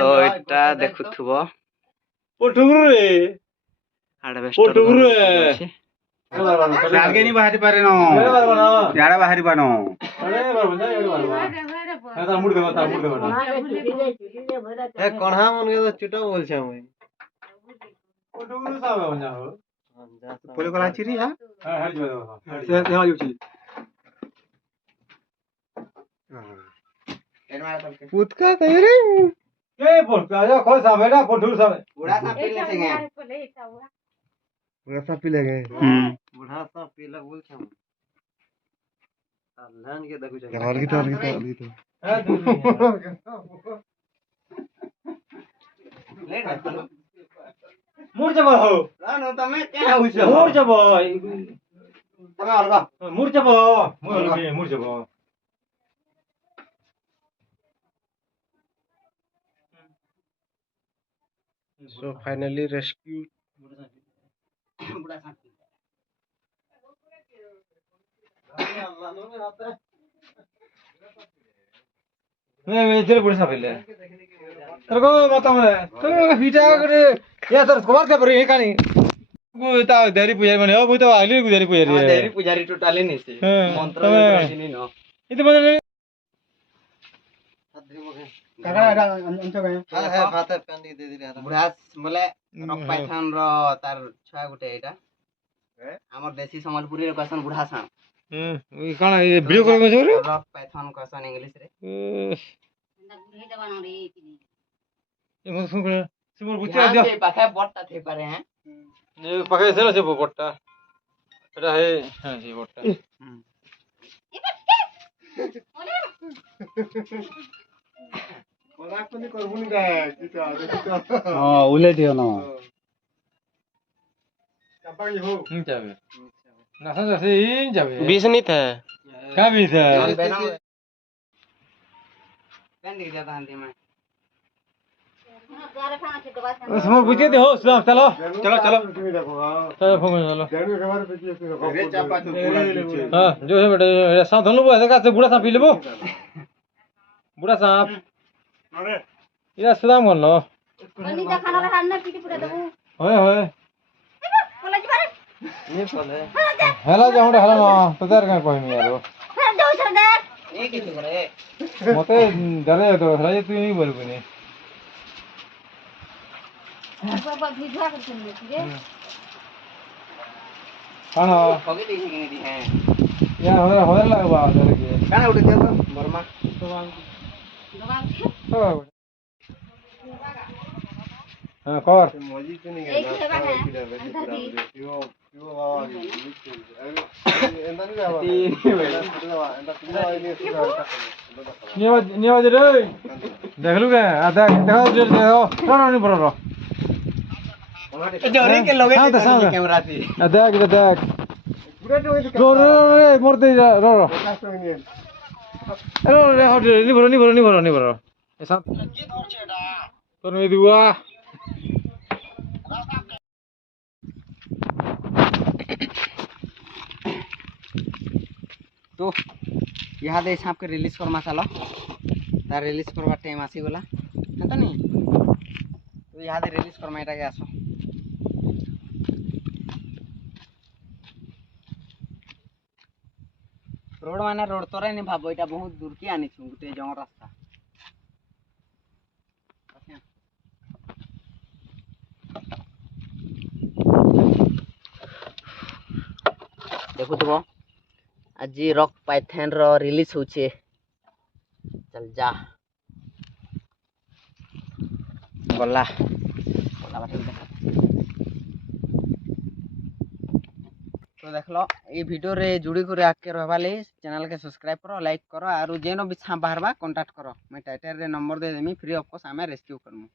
তো এটা দেখুথিব পটুগুরু রে আড়বেস্টর পটুগুরু আছে ডালগেনি বাহারি পারে ন ইয়াড়া বাহারি পানো আরে বাবা যা এড় বাবা তা মুড় দেব এ কড়া মনকে তো চুটা বলছে আমি পটুগুরু সাবে বঞ্জা হো পলে কলা চিরি হ্যাঁ হ্যাঁ হাড় যাবে সে দেওয়া যাচ্ছে পুতকা কই রে কে পড়তা যা কই সাবে না পটুগুরু সাবে বুড়া सा पीले से गए पूरा सा पी लगे बुढ़ा सा पीला बोलছে আমি अल्लाह के देखो जा और की तो হ্যাঁ ले ना মুড় যাব হো না না তুমি কে হইছো মুড় যাব তুমি অলগা মুড় যাব মুড় যাব सो फाइनली रेस्क्यू बुढ़ा सा मैं इधर बुढ़ा साबेले तेरे को बता मैं तो हिटा करे या तर कवर के पर कहानी को ता देरी पुजारी माने ओ मुई तो आली को देरी पुजारी हां देरी पुजारी टोटली नहीं से मंत्र नहीं नो इते बने काका अंत गए हां फाते पेंडी दे दे बुढ़ा बोले रक पाइथन रो तार छुआ गुटे एटा हमर देसी संबलपुरी रे क्वेश्चन बुढ़ा सा ई काना ये वीडियो कॉल में जोरे रक पाइथन क्वेश्चन इंग्लिश रे बुढ़े दबानो रे ये मत सुन करे सिमर बुच्चा यहाँ दियो से पाखे बट्टा थे पारे हैं ये पके से से बोटा एटा है हां जी बोटा कोला कोनी करबुनी जाय किता हां उले दियो ना कापा हो जाबे ना सा से इन जाबे 20 नहीं था का भी था पेंडी ज्यादा हंदी में सिमर बुच्चे दे हो चलो चलो चलो चलो तुम देखो हां चलो फोन चलो देनु के बारे पे देखो रे चापा तो पूरा पीछे हां जो है बेटा साथ धनु बो ऐसा से बूढ़ा सा पी लेबो बूढ़ा साहब अरे इरा सलाम करनो बनी दा खाना रे हालना पीटी पुरा देबो होय होय बोला जी बारे ये बोले हेला जाउंडा हेला ना तो तार का कहमी यार दो सर दे ये किसी करे मते डरे तो राजे तू नहीं बोल कोनी बाबा भिजवा कर सुन ले रे काना होगे देसी के नहीं है या होय होय लागबा डरे के काना उठे दिया तो बर्मा दबा हां कर मौजी तो नहीं एक सेवा है अंदर भी यो यो बाबा एंदा नहीं बाबा निवाज रे देखलु के आधा देखो देखो नहीं बरो जोरे के लोगे साथ साथ कैमरा थी देख देख रो रो रे मरते जा रो रो रो रे हट नहीं बरो ऐसा तो नहीं दुआ तो यहाँ दे सांप के रिलीज करमा चलो तार रिलीज करवा टाइम आसी गला हेता नहीं तो यहाँ दे रिलीज करमा एटा के आसो रोड माने रोड तोरे नहीं भाबो एटा बहुत दूर की आनी छु गुटे जंग रास्ता देखो तो आज रॉक पाइथन रो रिलीज होचे चल जा गला गला बाटे देख तो देख लो ये वीडियो रे जुड़ी करे आके रहबा ले चैनल के सब्सक्राइब करो लाइक करो और जेनो भी छा बाहरबा कांटेक्ट करो मैं टाइटल रे नंबर दे देमी फ्री ऑफ कॉस्ट हमें रेस्क्यू करमु।